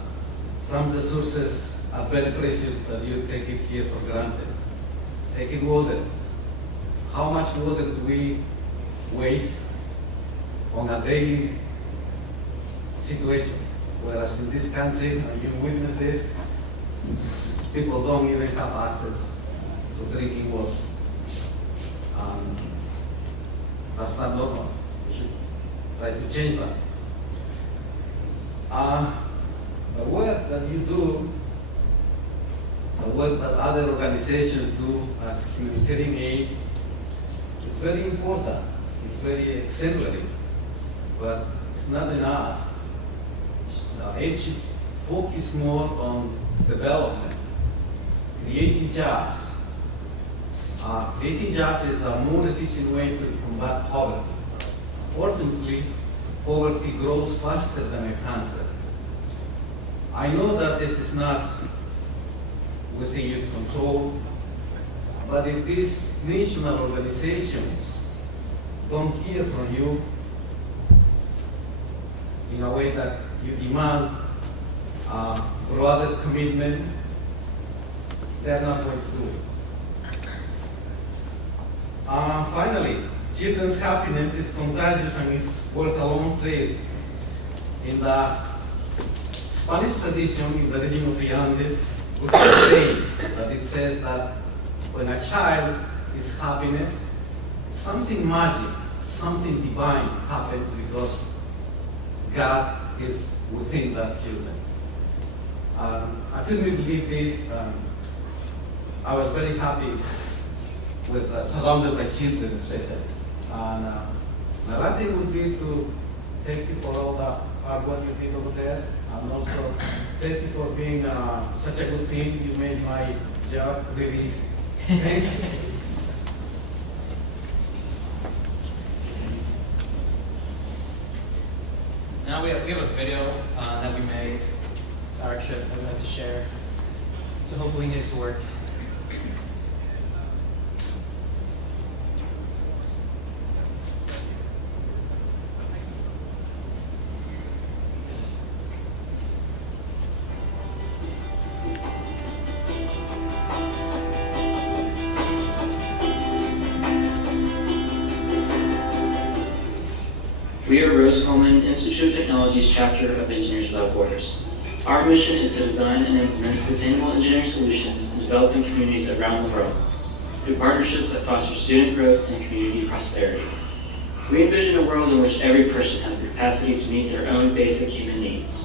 some resources are very precious that you take it here for granted. Taking water. How much water do we waste on a daily situation? Whereas in this country, and you witness this, people don't even have access to drinking water. That's not normal. We should try to change that. The work that you do, the work that other organizations do as humanitarian aid, it's very important. It's very exemplary, but it's not enough. The aid should focus more on development, creating jobs. Creating jobs is the more efficient way to combat poverty. Unfortunately, poverty grows faster than a cancer. I know that this is not within your control, but if these national organizations don't hear from you in a way that you demand broader commitment, they're not going to do it. Finally, children's happiness is contagious and is worth a long trip. In the Spanish tradition, in the region of the Andes, we have a saying that it says that when a child is happiness, something magic, something divine happens because God is within that children. I firmly believe this. I was very happy with surrounded by children, especially. And my last thing would be to thank you for all the hard work you did over there, and also thank you for being such a good team. You made my job really easy. Thanks. Now we have a video that we made, our trip that we'd like to share. So hopefully we can get it to work. We are Rose-Hulman Institute of Technology's chapter of Engineers Without Borders. Our mission is to design and implement sustainable engineering solutions in developing communities around the world through partnerships that foster student growth and community prosperity. We envision a world in which every person has the capacity to meet their own basic human needs.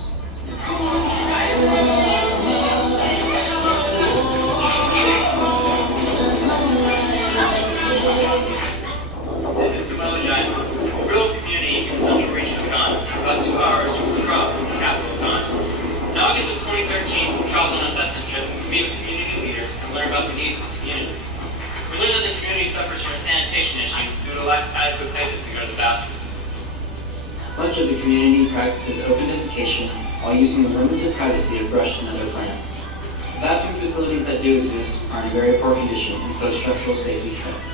About 2 hours from Accra, the capital of Ghana. In August of 2013, we traveled on an assessment trip to meet with community leaders and learn about the needs of the community. We learned that the community suffers from a sanitation issue due to lack of adequate places to go to the bathroom. Much of the community practices open defecation while using the limited privacy of brush and other plants. The bathroom facilities that do exist are in a very poor condition and pose structural safety threats.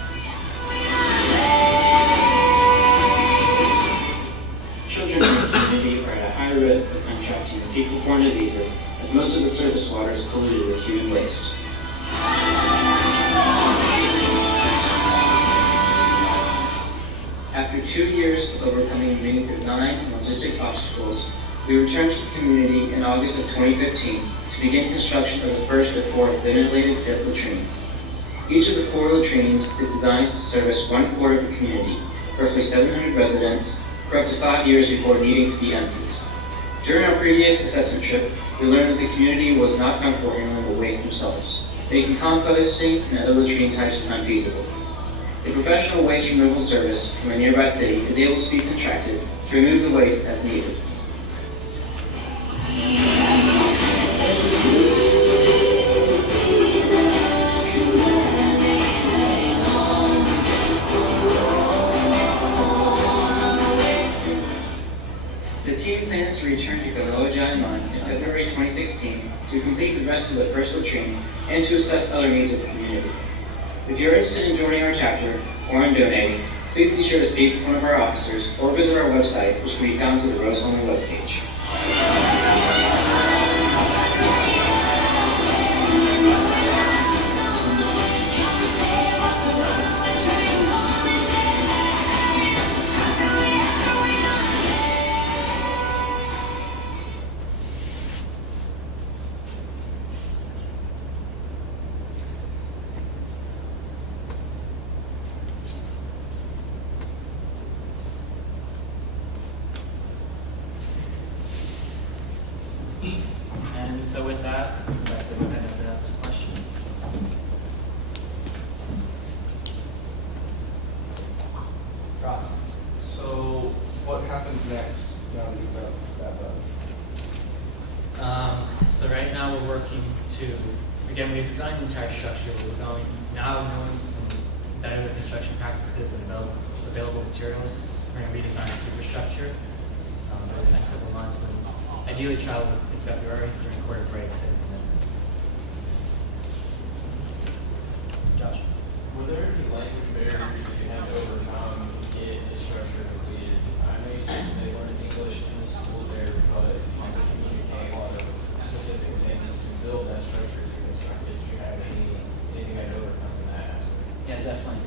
Children in the community are at a higher risk of contracting fecal-borne diseases, as most of the surface water is polluted with human waste. After 2 years of overcoming many design and logistic obstacles, we returned to the community in August of 2015 to begin construction of the first of 4 ventilated pit latrines. Each of the 4 latrines is designed to service 1/4 of the community, roughly 700 residents, for up to 5 years before needing to be emptied. During our previous assessment trip, we learned that the community was not comfortable handling the waste themselves, making composting and other latrine types unfeasible. A professional waste removal service from a nearby city is able to be contracted to remove the waste as needed. The team plans to return to Rose-Hulman Mine in February 2016 to complete the rest of the first latrine and to assess other needs of the community. If you're interested in joining our chapter or in donating, please be sure to speak with one of our officers or visit our website, which can be found through the Rose-Hulman webpage. And so with that, I'd like to go ahead and open it up to questions. Frost. So what happens next now that you've got that done? So right now we're working to, again, we've designed the entire structure. We're going, now knowing some better construction practices and available materials, we're going to redesign the superstructure over the next couple of months. And ideally travel in February during quarter break to implement. Josh? Were there any language barriers that you had to overcome to get the structure completed? I know you said they learned English in the school there, but you had to communicate a lot of specific things to build that structure to construct it. Did you have anything you had to overcome in that aspect? Yeah, definitely.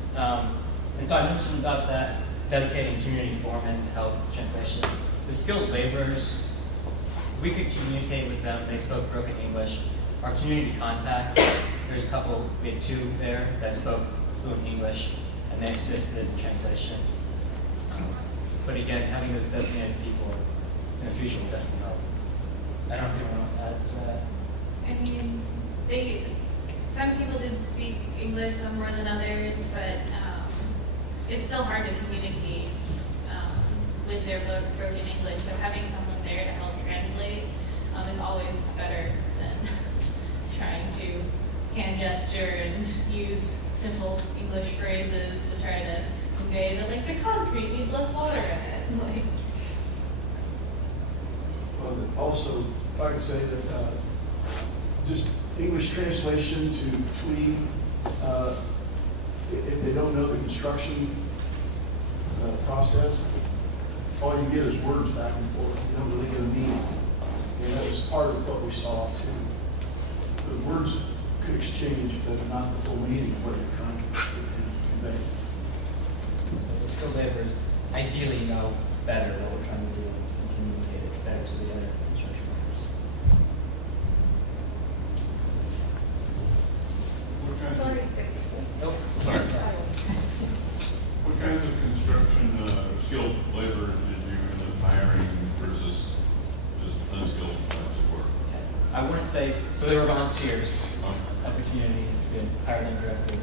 And so I mentioned about that, dedicating community foremen to help translation. The skilled laborers, we could communicate with them. They spoke broken English. Our community contacts, there's a couple, we had 2 there that spoke fluent English, and they assisted in translation. But again, having those designated people in the future will definitely help. I don't know if anyone wants to add to that. I mean, some people did speak English some more than others, but it's still hard to communicate with their broken English. So having someone there to help translate is always better than trying to hand gesture and use simple English phrases to try to convey that, like, the concrete needs less water in it. Like, Well, also, if I could say that just English translation to Tweed, if they don't know the construction process, all you get is words back and forth. You don't really get a meaning. And that was part of what we saw too. The words could exchange, but not the full meaning of what they're trying to convey. So the skilled laborers ideally know better what we're trying to do and communicate it better to the other construction workers. What kinds of, sorry. Nope. sorry. What kinds of construction skilled labor did you end up hiring versus just unskilled types of work? I wouldn't say, so they were volunteers Okay. of the community. We had hired them directly.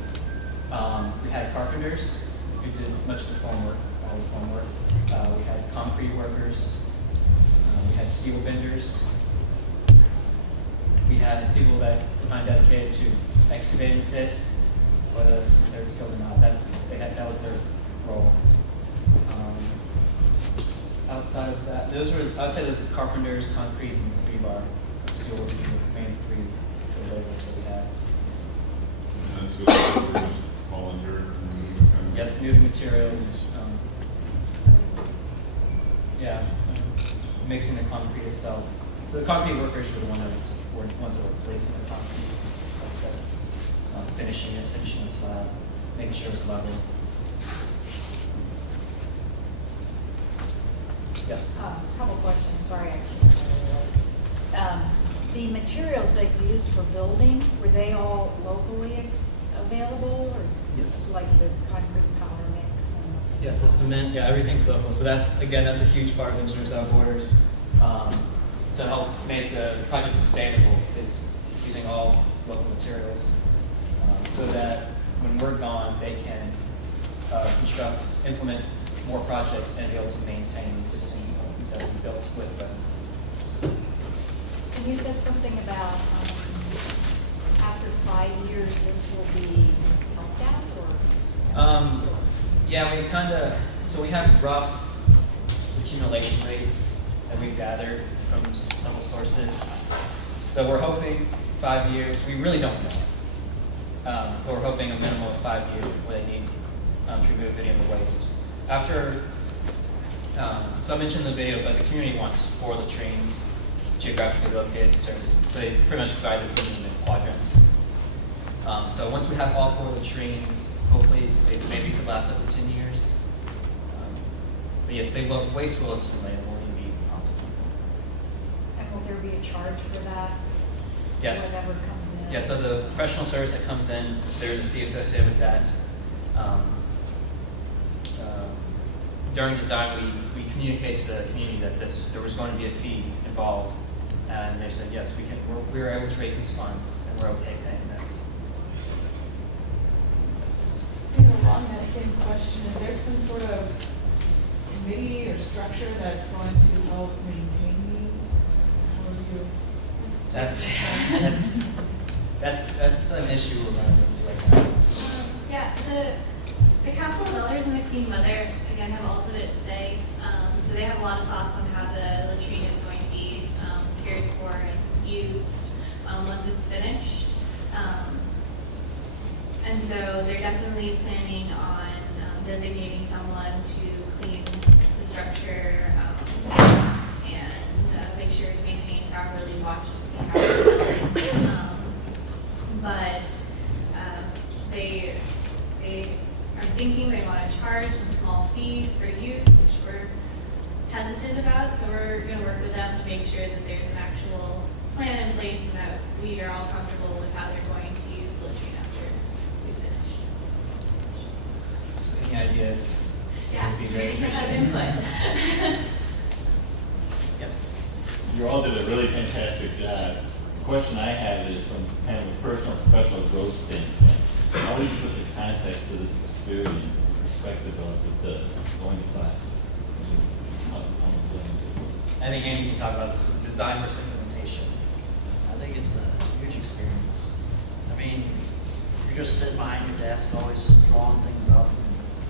We had carpenters who did much of the form work, all the form work. We had concrete workers. We had steel benders. We had people that were dedicated to excavating the pit, whether it's considered skilled or not. That was their role. Outside of that, I'd say those carpenters, concrete, and rebar, steel workers were the main 3 skilled laborers that we had. And skilled labor is voluntary. Yep, moving materials. Mixing the concrete itself. So the concrete workers were the ones that were placing the concrete, like I said, finishing the slab, making sure it was level. Yes. Couple questions, sorry I can't remember. The materials they used for building, were they all locally available, or Yes. like the concrete powder mix? And Yes, the cement, everything's local. So that's a huge part of Engineers Without Borders. To help make the project sustainable is using all local materials so that when we're gone, they can construct, implement more projects and be able to maintain existing homes that we built with them. And you said something about after 5 years, this will be helped out, or? So we have rough accumulation rates that we gathered from several sources. So we're hoping 5 years. We really don't know. But we're hoping a minimum of 5 years before they need to remove any of the waste. After, so I mentioned in the video, but the community wants 4 latrines geographically located to service. So they pretty much divide the building into quadrants. So once we have all 4 latrines, hopefully they maybe could last up to 10 years. But yes, waste will accumulate and we'll need to be onto something. And will there be a charge for that? Yes. Whatever comes in? Yeah, so the professional service that comes in, there's a fee associated with that. During design, we communicated to the community that there was going to be a fee involved, and they said yes, we were able to raise these funds, and we're okay paying that. Along that same question, is there some sort of committee or structure that's going to help maintain these? How do you? That's an issue we're running into right now. The Council of Elders and the Queen Mother, again, have ultimate say. So they have a lot of thoughts on how the latrine is going to be cared for and used once it's finished. And so they're definitely planning on designating someone to clean the structure and make sure it's maintained properly, watch to see how it's done. But they are thinking they want to charge some small fee for use, which we're hesitant about. So we're going to work with them to make sure that there's an actual plan in place and that we are all comfortable with how they're going to use the latrine after we finish. So any ideas? Yeah, Would be very have interesting. input. Yes. You all did a really fantastic job. The question I have is from kind of a personal, professional growth standpoint. How would you put the context to this experience in perspective of the going to classes? I think Andy can talk about this with design versus implementation. I think it's a huge experience. I mean, you're just sitting behind your desk, always just drawing things up.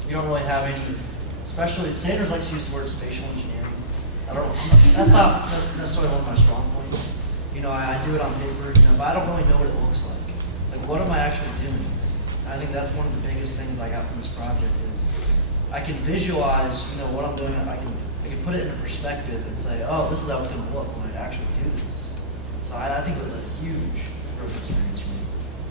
You don't really have any, especially, Sanders likes to use the word spatial engineering. That's not necessarily one of my strong points. You know, I do it on paper, but I don't really know what it looks like. Like, what am I actually doing? I think that's one of the biggest things I got from this project is I can visualize, what I'm doing. I can put it in perspective and say, oh, this is how it's going to look when I actually do this. So I think it was a huge growth experience for me.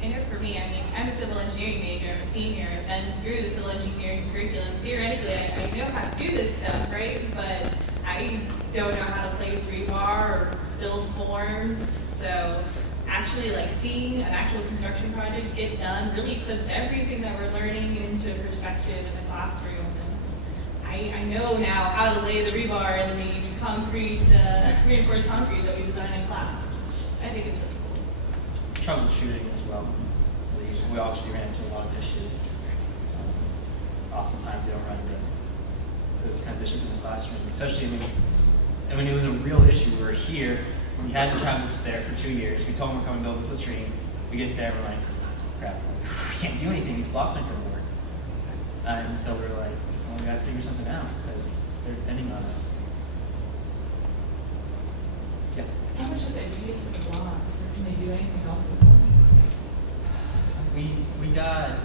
I know for me, I'm a civil engineering major, I'm a senior, I've been through the civil engineering curriculum. Theoretically, I know how to do this stuff, right? But I don't know how to place rebar or build forms. So actually, seeing an actual construction project get done really puts everything that we're learning into perspective in the classroom. And I know now how to lay the rebar in the concrete, reinforced concrete that we designed in class. I think it's really cool. Troubleshooting as well. We obviously ran into a lot of issues. Oftentimes you don't run into those kind of issues in the classroom, especially when it was a real issue. We were here, we had the tablets there for 2 years. We told them we're coming to build this latrine. We get there, we're like, crap, we can't do anything. These blocks aren't going to work. And so we're like, well, we got to figure something out because they're depending on us. Yeah. How much do they need for the blocks, or can they do anything else with them? We got,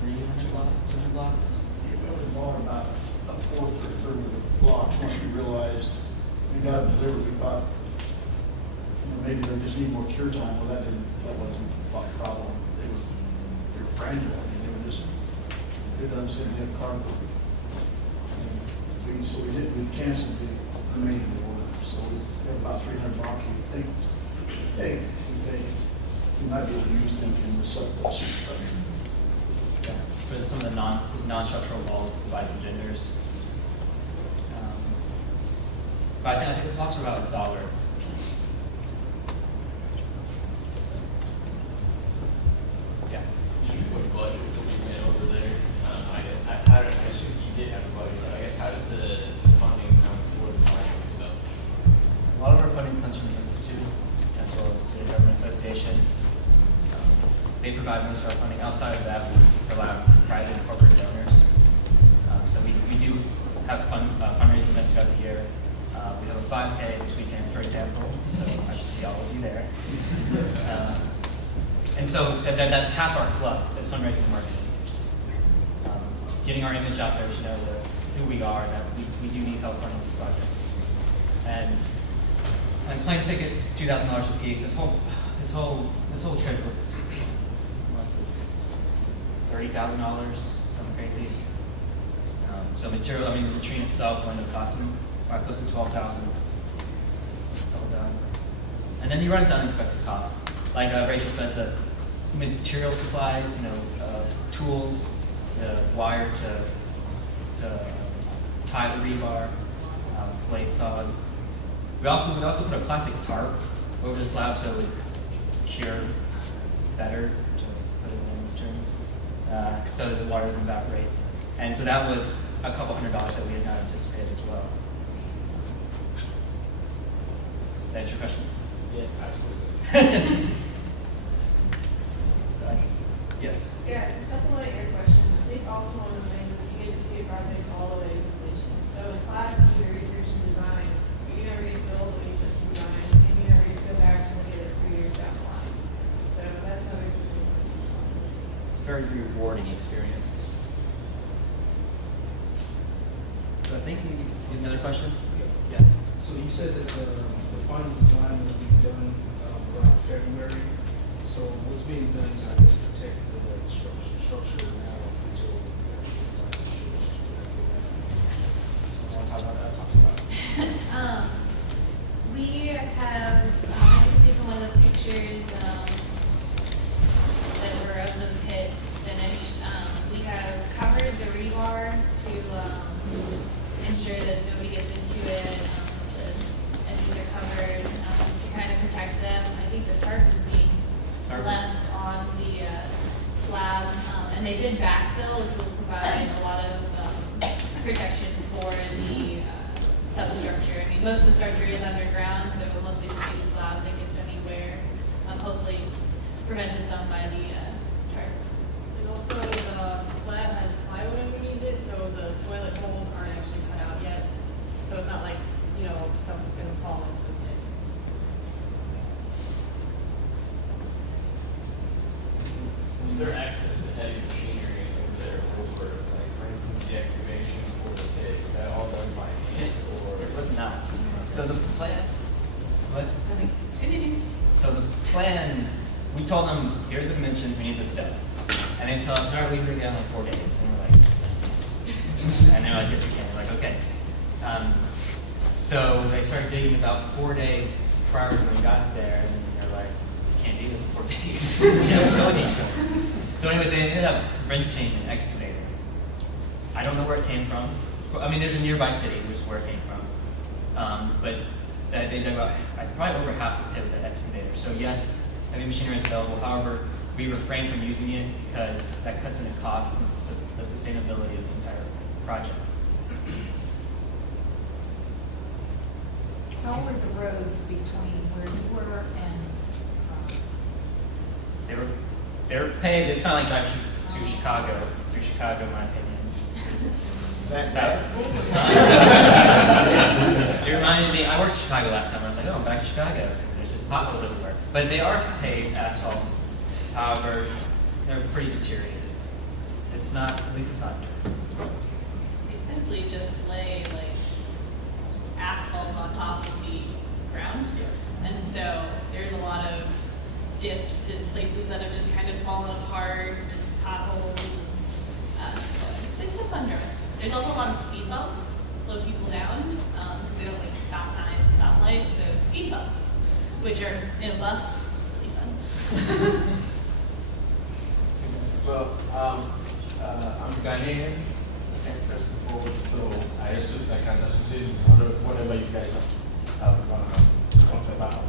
300 blocks, 200 blocks? It was more about a fourth or a third of the blocks. Once we realized we got it delivered, we thought, maybe they just need more cure time. Well, that wasn't a problem. They were fragile. I mean, they were just, it doesn't seem to have cardboard. So we canceled the remaining order. So we have about 300 blocks. We think we might be able to use them in the surplus. For some of the non-structural wall device engineers. But I think the blocks are about $1. Yeah. What budget did we get over there? I guess, I assume you did have a budget, but I guess how did the funding come for the project and stuff? A lot of our funding comes from the Institute as well as the Government Association. They provide most of our funding. Outside of that, we rely on private and corporate donors. So we do have fundraising events throughout the year. We have a 5K this weekend, for example, so I should see all of you there. And so that's half our club, is fundraising and marketing. Getting our image out there to know who we are, that we do need help running these projects. And plane tickets, $2,000 a piece. This whole trip was $30,000, something crazy. So material, the latrine itself will end up costing close to $12,000. It's all done. And then you run into unexpected costs. Like Rachel said, the material supplies, tools, the wire to tie the rebar, blade saws. We also put a plastic tarp over the slab so it would cure better, to put it in layman's terms, so that the water doesn't evaporate. And so that was a couple $100 that we had not anticipated as well. Does that answer your question? Yeah, absolutely. Yes. Yeah, to supplement your question, I think also one of the things is you get to see a project all the way to completion. So in class, you do research and design, but you never get to build what you just designed, and you never get very rewarding experience. So I think you have another question? Yeah. So you said that the final design will be done around February. So what's being done is, I guess, protect the structure now until the actual design is finished. Want to talk about that? Talk about it. We have, as you can see from one of the pictures that were of the pit finished, we have covered the rebar to ensure that nobody gets into it. The edges are covered to kind of protect them. I think the tarp is being left on the slab, and they did backfill, which will provide a lot of protection for the substructure. I mean, most of the structure is underground, so it will mostly just be the slab that gets anywhere. Hopefully prevented some by the tarp. And also the slab has plywood underneath it, so the toilet holes aren't actually cut out yet. So it's not like, you know, stuff is gonna fall into the pit. Is there access to heavy machinery over there, over, like, for instance, the excavation for the pit? Is that all done by hand, or? It was not. So the plan, what? Continue. So the plan, we told them, here are the dimensions, we need this done. And they tell us, all right, we can do it in like 4 days. And we're like, and they're like, yes, we can. We're like, okay. So they started digging about 4 days prior to when we got there, and they're like, you can't do this in 4 days. Yeah, we told you so. So anyways, they ended up renting an excavator. I don't know where it came from. I mean, there's a nearby city, which is where it came from. But they dug about probably over half the pit with that excavator. So yes, heavy machinery is available. However, we refrain from using it because that cuts into costs and the sustainability of the entire project. How were the roads between where you were and? They were paved. It's kind of like driving to Chicago, through Chicago, in my opinion. That's bad. It reminded me, I worked in Chicago last summer. I was like, oh, I'm back to Chicago. There's just potholes everywhere. But they are paved asphalt. However, they're pretty deteriorated. It's not, at least it's not dirt. They essentially just lay like asphalt on top of the ground. And so there's a lot of dips and places that have just kind of fallen apart, potholes. So it's a fun drive. There's also a lot of speed bumps to slow people down because they don't like stop signs and stoplights. So speed bumps, which are in a bus, really fun. Well, I'm Ghanaian, first and foremost, so I can associate with whatever you guys have talked about.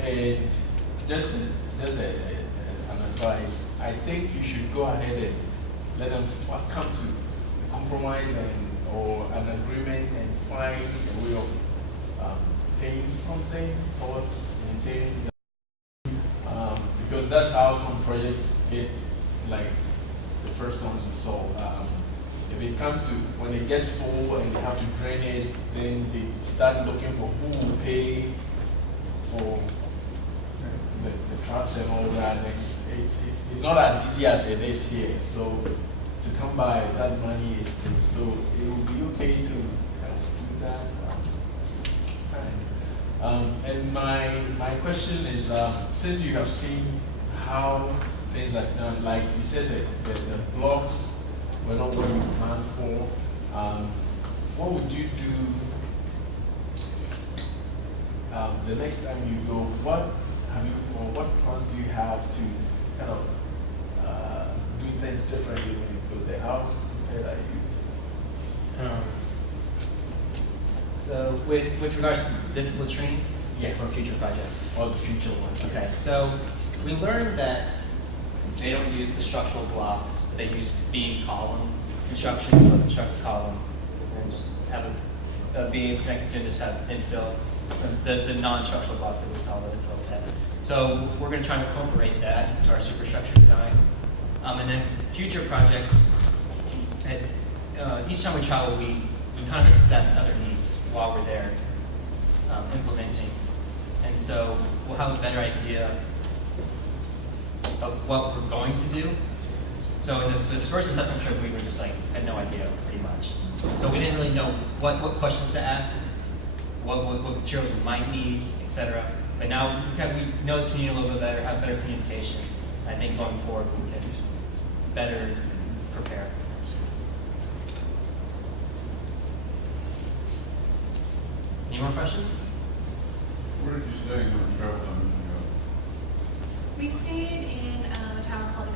And just an advice, I think you should go ahead and let them come to a compromise or an agreement and find a way of paying something towards maintaining because that's how some projects get like the first ones we saw. If it comes to when it gets full and they have to drain it, then they start looking for who will pay for the traps and all that. And it's not as easy as it is here. So to come by that money, so it will be okay to kind of do that. And my question is, since you have seen how things are done, like you said that the blocks were not what you planned for, what would you do the next time you go? What plans do you have to kind of do things differently when you go there? How prepared are you? So with regards to this latrine, Yeah. or future projects? Or the future ones? Okay, so we learned that they don't use the structural blocks, they use beam column construction, so they construct a column and just have a beam connected to just have infill, so the non-structural blocks that we saw that infill have. So we're going to try and incorporate that into our superstructure design. And then future projects, each time we travel, we kind of assess other needs while we're there implementing. And so we'll have a better idea of what we're going to do. So in this first assessment trip, we were just like, had no idea, pretty much. So we didn't really know what questions to ask, what materials we might need, etc. But now we know the community a little bit better, have better communication. I think going forward, we can better prepare. Any more questions? Where did you stay on the travel time? We stayed in a town called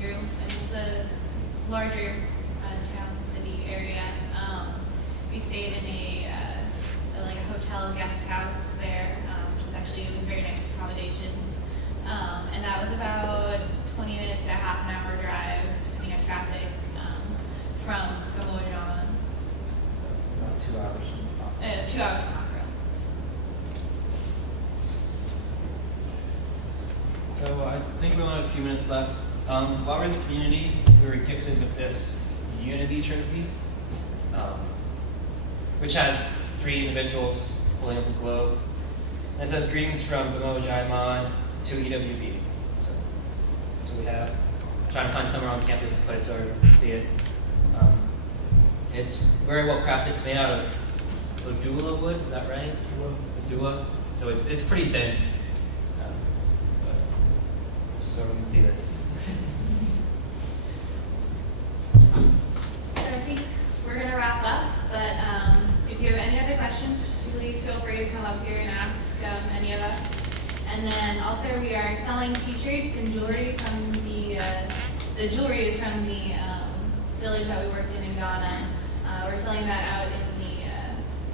Through, and it's a larger town, city area. We stayed in a hotel guest house there, which was actually, it was very nice accommodations. And that was about 20 minutes to a half an hour drive, depending on traffic, from Gamojan. About 2 hours from 2 hours from Accra. So I think we only have a few minutes left. While we're in the community, we were gifted with this Unity trophy, which has 3 individuals holding up a globe. And it says greetings from Gamojan to EWB. So we have. Trying to find somewhere on campus to put it so everyone can see it. It's very well crafted. It's made out of Odula wood, is that right? Odula. So it's pretty dense. So everyone can see this. So I think we're going to wrap up, but if you have any other questions, please feel free to come up here and ask any of us. And then also we are selling t-shirts and jewelry from the jewelry is from the village that we worked in Ghana. We're selling that out in the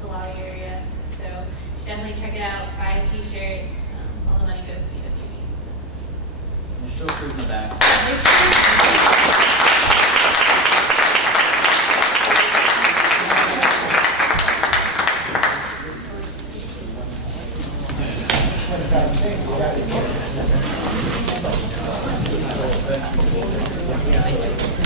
Malawi area. So you should definitely check it out, buy a t-shirt. All the money goes to EWB. There's still fruit in the back. Thank you.